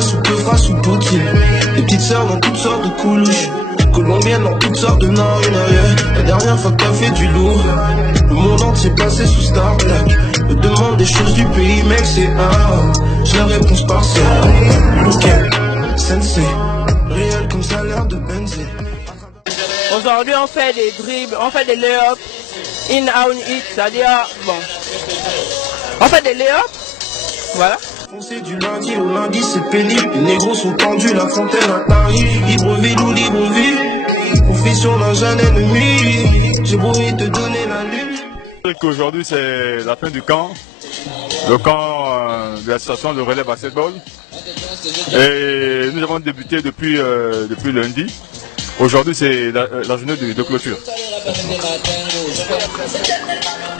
Sous peu fras, sous poutine. Les petites sœurs dans toutes sortes de coulouches. Colombiennes dans toutes sortes de narines. La dernière fois que t'as fait du lourd, le monde entier passé sous Star Black. Me demande des choses du pays, mec, c'est j'ai la réponse partielle. Ok, sensei, réel comme ça a l'air de Benzé. Aujourd'hui, on fait des dribbles, on fait des lay-ups, in, out, hit, c'est-à-dire, bon, on fait des lay-ups, voilà. C'est du lundi au lundi, c'est pénible. Les négros sont tendus, la fontaine à Paris. Libreville ou Libreville, profession d'un jeune ennemi. J'ai promis de te donner la lune. Aujourd'hui, c'est la fin du camp. Le camp de l'association de relais basketball. Et nous avons débuté depuis lundi. Aujourd'hui, c'est la journée de clôture.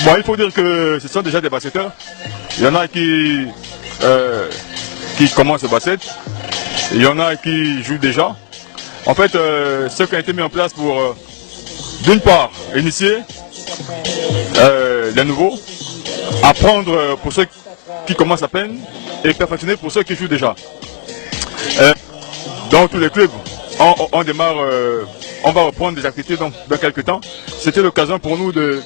Bon, il faut dire que ce sont déjà des basketteurs. Il y en a qui commencent le basket. Il y en a qui jouent déjà. En fait, ce qui a été mis en place pour, d'une part, initier les nouveaux, apprendre pour ceux qui commencent à peine et perfectionner pour ceux qui jouent déjà. Dans tous les clubs, on démarre, on va reprendre des activités dans quelques temps. C'était l'occasion pour nous de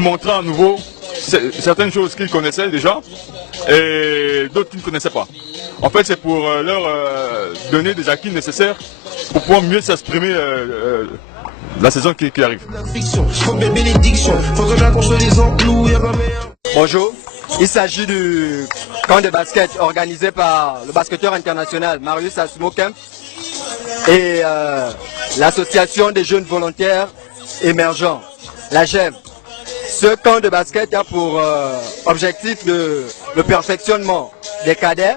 montrer à nouveau certaines choses qu'ils connaissaient déjà et d'autres qu'ils ne connaissaient pas. En fait, c'est pour leur donner des acquis nécessaires pour pouvoir mieux s'exprimer la saison qui arrive. Bonjour, il s'agit du camp de basket organisé par le basketteur international Marius Asumo Kemp et l'association des jeunes volontaires émergents, la GEV. Ce camp de basket a pour objectif le perfectionnement des cadets,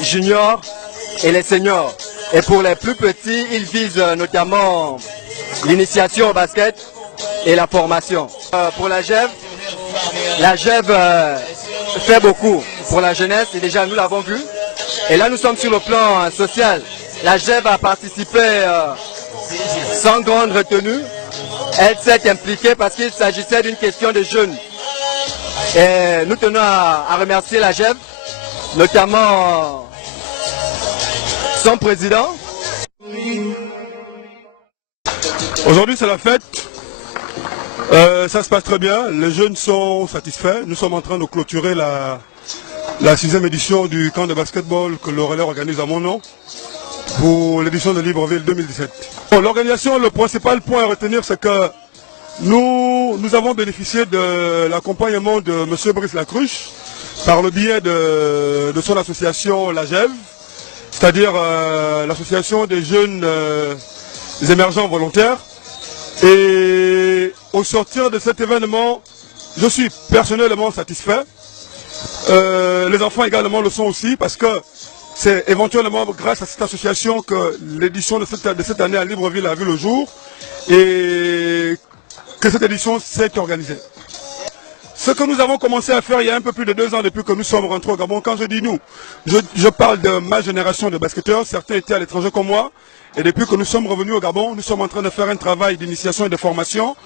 juniors et les seniors. Et pour les plus petits, il vise notamment l'initiation au basket et la formation. Pour la GEV fait beaucoup pour la jeunesse et déjà nous l'avons vu. Et là nous sommes sur le plan social. La GEV a participé sans grande retenue. Elle s'est impliquée parce qu'il s'agissait d'une question de jeunes. Et nous tenons à remercier la GEV, notamment son président. Aujourd'hui c'est la fête, ça se passe très bien, les jeunes sont satisfaits. Nous sommes en train de clôturer la 6e édition du camp de basketball que le relais organise à mon nom pour l'édition de Libreville 2017. Bon, l'organisation, le principal point à retenir, c'est que nous avons bénéficié de l'accompagnement de M. Brice Lacruche par le biais de son association, la GEV, c'est-à-dire l'association des jeunes émergents volontaires. Et au sortir de cet événement, je suis personnellement satisfait. Les enfants également le sont aussi parce que c'est éventuellement grâce à cette association que l'édition de cette année à Libreville a vu le jour et que cette édition s'est organisée. Ce que nous avons commencé à faire il y a un peu plus de 2 ans depuis que nous sommes rentrés au Gabon, quand je dis nous, je parle de ma génération de basketteurs, certains étaient à l'étranger comme moi, et depuis que nous sommes revenus au Gabon, nous sommes en train de faire un travail d'initiation et de formation,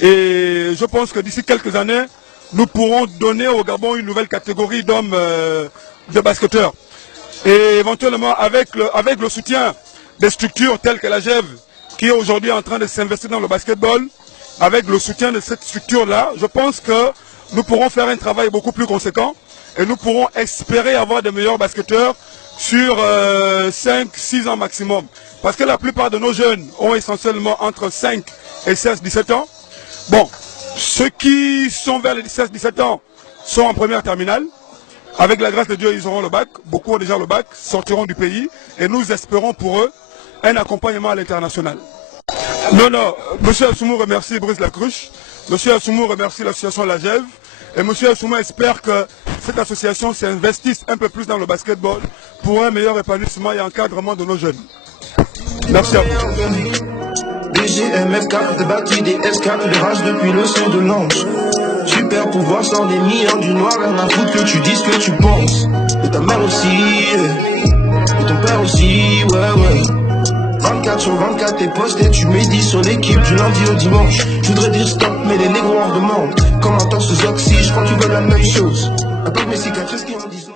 et je pense que d'ici quelques années, nous pourrons donner au Gabon une nouvelle catégorie d'hommes de basketteurs. Et éventuellement, avec le soutien des structures telles que la GEV, qui est aujourd'hui en train de s'investir dans le basketball, avec le soutien de cette structure-là, je pense que nous pourrons faire un travail beaucoup plus conséquent et nous pourrons espérer avoir de meilleurs basketteurs sur 5-6 ans maximum. Parce que la plupart de nos jeunes ont essentiellement entre 5 et 16-17 ans. Bon, ceux qui sont vers les 16-17 ans sont en première terminale. Avec la grâce de Dieu, ils auront le bac. Beaucoup ont déjà le bac, sortiront du pays. Et nous espérons pour eux un accompagnement à l'international. Non, M. Assoumou remercie Brice Lacruche. M. Assoumou remercie l'association La GEV. Et M. Assoumou espère que cette association s'investisse un peu plus dans le basketball pour un meilleur épanouissement et encadrement de nos jeunes. Merci à vous. DGM, F4, t'es bâti des S4, des rages depuis le son de l'ange. Super pouvoir sans des millions du noir, rien à foutre que tu dises ce que tu penses. Et ta mère aussi, et ton père aussi, ouais. 24 sur 24 t'es posté, tu médis sur l'équipe du lundi au dimanche. Je voudrais dire stop, mais les négros en demandent. Comme un torse oxy, je crois qu'ils veulent la même chose. À part mes cicatrices qui en disent